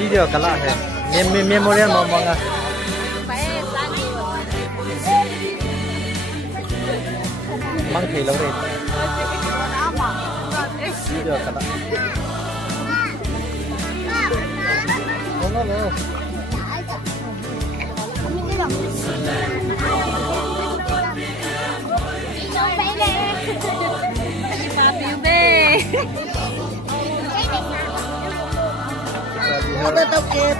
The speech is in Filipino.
Video kalah hai. Memorial mau manga. Mang thầy lâu rồi. Video kalah. No. Ano daw kit?